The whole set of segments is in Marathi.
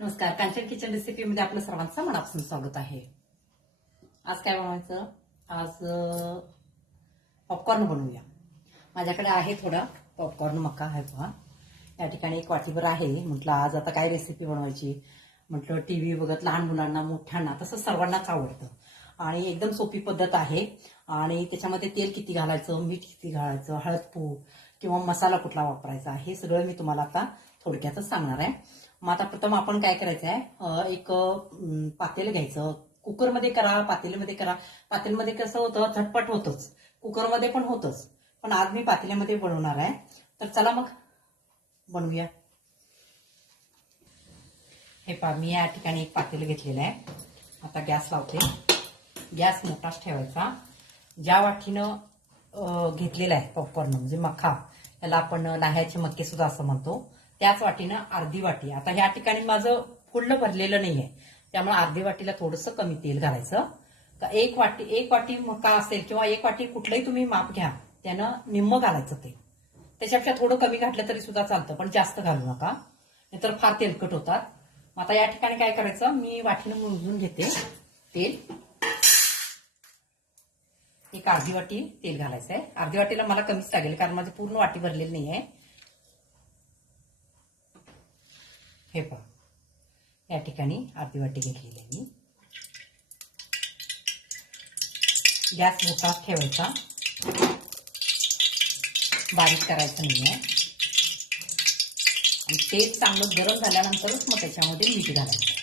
नमस्कार, कांचन किचन रेसिपीमध्ये आपलं सर्वांचं मनापासून स्वागत आहे. आज काय बनवायचं? आज पॉपकॉर्न बनवूया. माझ्याकडे आहे थोडा पॉपकॉर्न मका आहे पहा. या ठिकाणी एक वाटीभर आहे. म्हटलं आज आता काय रेसिपी बनवायची. म्हटलं टीव्ही बघत लहान मुलांना मोठ्यांना तसं सर्वांनाच आवडतं आणि एकदम सोपी पद्धत आहे. आणि त्याच्यामध्ये तेल किती घालायचं, मीठ किती घालायचं, हळद पूड किंवा मसाला कुठला वापरायचा हे सगळं मी तुम्हाला आता थोडक्यातच सांगणार आहे. मग आता प्रथम आपण काय करायचं आहे, एक पातेलं घ्यायचं. कुकरमध्ये करा, पातेल्यामध्ये करा. पातेल्यामध्ये कसं होतं, झटपट होतंच, कुकरमध्ये पण होतंच, पण आज मी पातेल्यामध्ये बनवणार आहे. तर चला मग बनवूया. हे पहा, मी या ठिकाणी एक पातेलं घेतलेलं आहे. आता गॅस लावते. गॅस मोठाच ठेवायचा. ज्या वाटीनं घेतलेला आहे पॉपकॉर्न म्हणजे मका, त्याला आपण लाह्याचे मक्के सुद्धा असं म्हणतो, त्याच वाटीनं अर्धी वाटी. आता ह्या ठिकाणी माझं फुल्ल भरलेलं नाहीये, त्यामुळे अर्धी वाटीला थोडंसं कमी तेल घालायचं. एक वाटी मका असेल किंवा एक वाटी कुठलंही तुम्ही माप घ्या, त्यानं निम्म घालायचं. ते त्याच्यापेक्षा थोडं कमी घातलं तरी सुद्धा चालतं, पण जास्त घालू नका, नाहीतर फार तेलकट होतात. आता या ठिकाणी काय करायचं, मी वाटीनं मोजून घेते तेल. एक अर्धी वाटी तेल घालायचं आहे. अर्धी वाटीला मला कमीच लागेल, कारण माझी पूर्ण वाटी भरलेली नाही आहे. हे पहा, या ठिकाणी अर्धी वाटी घेतलेली आहे मी. गॅस मोठाच ठेवायचा, बारीक करायचं नाहीये. आणि तेल चांगलं गरम झाल्यानंतरच मग त्याच्यामध्ये मीठ घालायचं.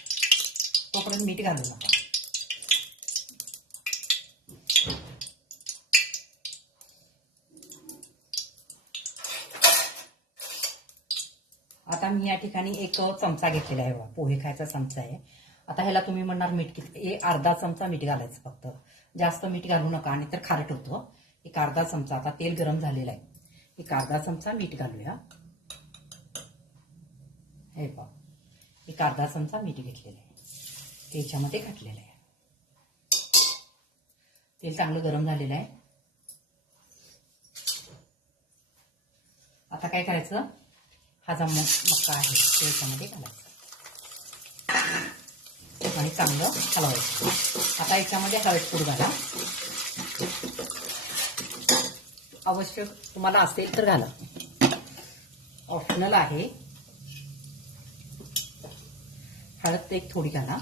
तोपर्यंत मीठ घालू नका. आता मी या ठिकाणी एक चमचा घेतलेला आहे, पोहे खायचा चमचा आहे. आता ह्याला तुम्ही म्हणणार मीठ किती, अर्धा चमचा मीठ घालायचं फक्त, जास्त मीठ घालू नका आणि तर खारट होतं. एक अर्धा चमचा. आता तेल गरम झालेलं आहे, एक अर्धा चमचा मीठ घालूया. हे पहा, एक अर्धा चमचा मीठ घेतलेलं आहे, त्याच्यामध्ये घातलेलं आहे. तेल चांगलं गरम झालेलं आहे. आता काय करायचं, हा जो मका आहे तो याच्यामध्ये घालायचा आणि चांगलं हलवायचं. आता याच्यामध्ये हळद पूड घाला. आवश्यक तुम्हाला असेल तर घाला, ऑप्शनल आहे. हळद एक थोडी घाला.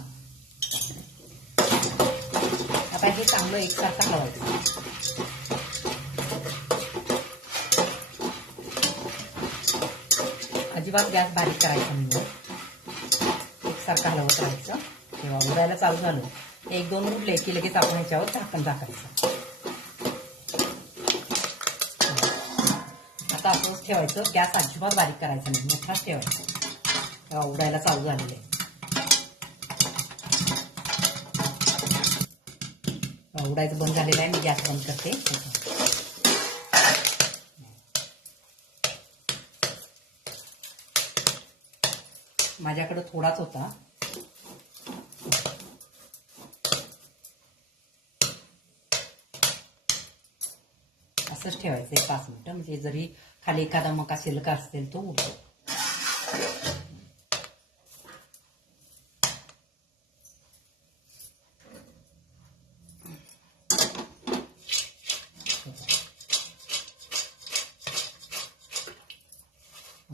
आता हे चांगलं एकसारखं हलवायचं. अजिबात गॅस बारीक करायचा नाही, एकसारखं हलवत राहायचं. तेव्हा उडायला चालू झालं, एक दोन उडले की लगेच आपण ह्याच्यावर झाकण टाकायचं. आता असंच ठेवायचं, गॅस अजिबात बारीक करायचा नाही, मोठाच ठेवायचा. तेव्हा उडायला चालू झालेलं आहे. उडायचं बंद झालेलं आहे, मी गॅस बंद करते. माझ्याकडे थोडाच होता. असंच ठेवायचं 1-5 मिनिटं, म्हणजे जरी खाली एखादा मका शिल्लक असेल तो उडतो.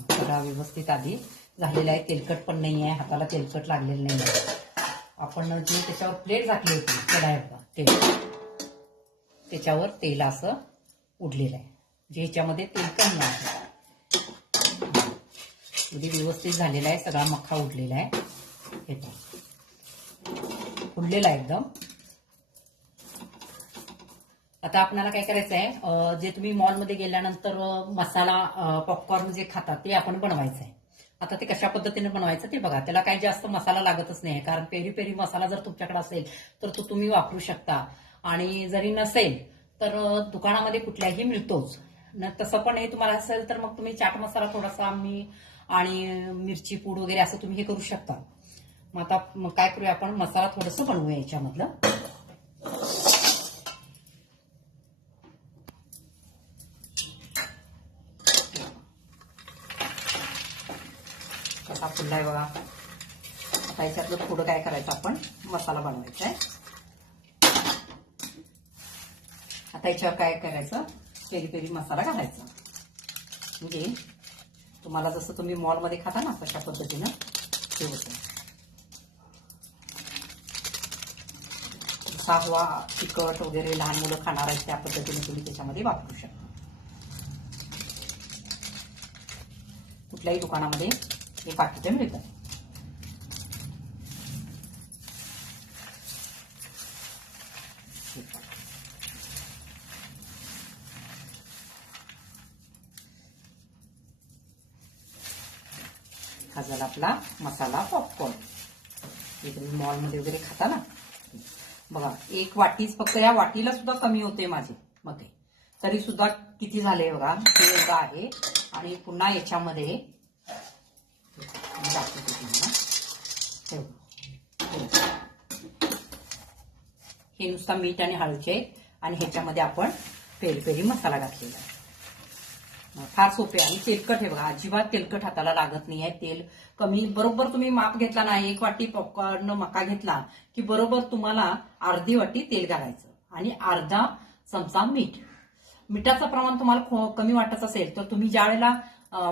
सगळा व्यवस्थित आधी झालेला आहे, तेलकट पण नाही आहे, हाताला तेलकट लागलेलं नाही आहे. आपण जे त्याच्यावर प्लेट घातली होती कढाईवर तेल, त्याच्यावर तेल असं उडलेलं आहे, जे ह्याच्यामध्ये तेल कमी आहे. अगदी व्यवस्थित झालेला आहे, सगळा मक्का उडलेला आहे. हे उडलेला आहे एकदम. आता आपल्याला काय करायचं आहे, जे तुम्ही मॉलमध्ये गेल्यानंतर मसाला पॉपकॉर्न जे खातात ते आपण बनवायचं आहे. आता ते कशा पद्धतीने बनवायचं ते बघा. त्याला काही जास्त मसाला लागतच नाही, कारण पेरी पेरी मसाला जर तुमच्याकडे असेल तर तो तुम्ही वापरू शकता, आणि जरी नसेल तर दुकानामध्ये कुठल्याही मिळतोच. तसं पण हे तुम्हाला असेल तर मग तुम्ही चाट मसाला थोडासा आणि मिरची पूड वगैरे असं तुम्ही हे करू शकता. मग आता काय करूया, आपण मसाला थोडंसं बनवूया याच्यामधलं. कसा फुललाय बघा. आता याच्यातलं थोडं काय करायचं, आपण मसाला बनवायचा आहे. आता याच्यावर काय करायचं, पेरी पेरी मसाला घालायचा. म्हणजे तुम्हाला जसं तुम्ही मॉलमध्ये खाता ना तशा पद्धतीनं हे होतं. जसा हवा तिखट वगैरे लहान मुलं खाणार आहेत त्या पद्धतीने तुम्ही त्याच्यामध्ये वापरू शकता. कुठल्याही दुकानामध्ये हे पाकिटं मिळतात. हा झाला आपला मसाला पॉपकॉर्न. हे तुम्ही मॉलमध्ये वगैरे खाता ना, बघा एक वाटीच, फक्त या वाटीला सुद्धा कमी होते माझे मध्ये, तरी सुद्धा किती झाले बघा, हे एवढं आहे. आणि पुन्हा याच्यामध्ये हे नुसता मीठ आणि हळदचे, आणि ह्याच्यामध्ये आपण पेरी पेरी मसाला घातलेला आहे. फार सोपे आणि तेलकट आहे बघा, अजिबात तेलकट हाताला लागत नाही आहे. तेल कमी, बरोबर तुम्ही माप घेतला ना, एक वाटी पॉपकॉर्न मका घेतला की बरोबर तुम्हाला अर्धी वाटी तेल घालायचं आणि अर्धा चमचा मीठ. मिठाचं प्रमाण तुम्हाला कमी वाटत असेल तर तुम्ही ज्या वेळेला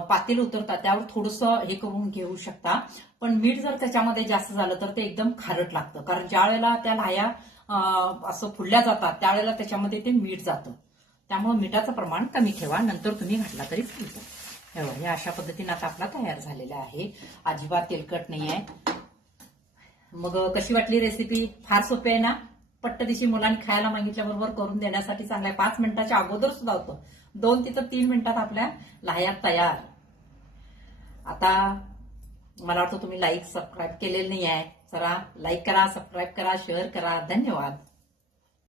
पातेलं उतरता त्यावर थोडंसं हे करून घेऊ शकता. पण मीठ जर त्याच्यामध्ये जास्त झालं तर ते एकदम खारट लागतं, कारण ज्या वेळेला त्या लाह्या असं फुलल्या जातात त्यावेळेला त्याच्यामध्ये ते मीठ जातं. त्यामुळे मिठाचं प्रमाण कमी ठेवा, नंतर तुम्ही घातला तरी चालतो. हे अशा पद्धतीने आता आपला तयार झालेला आहे, अजिबात तेलकट नाही आहे. मग कशी वाटली रेसिपी? फार सोपी आहे ना, पट्टदिशी मुलांनी खायला मागितल्याबरोबर करून देण्यासाठी चांगला आहे. 5 मिनिटाच्या अगोदर सुद्धा होतं, 2 ते 3 मिनिटात आपल्या लाह्या तयार. आता मला वाटतं तुम्ही लाईक सबस्क्राईब केलेलं नाही आहे, जरा लाईक करा, सबस्क्राईब करा, शेअर करा. धन्यवाद.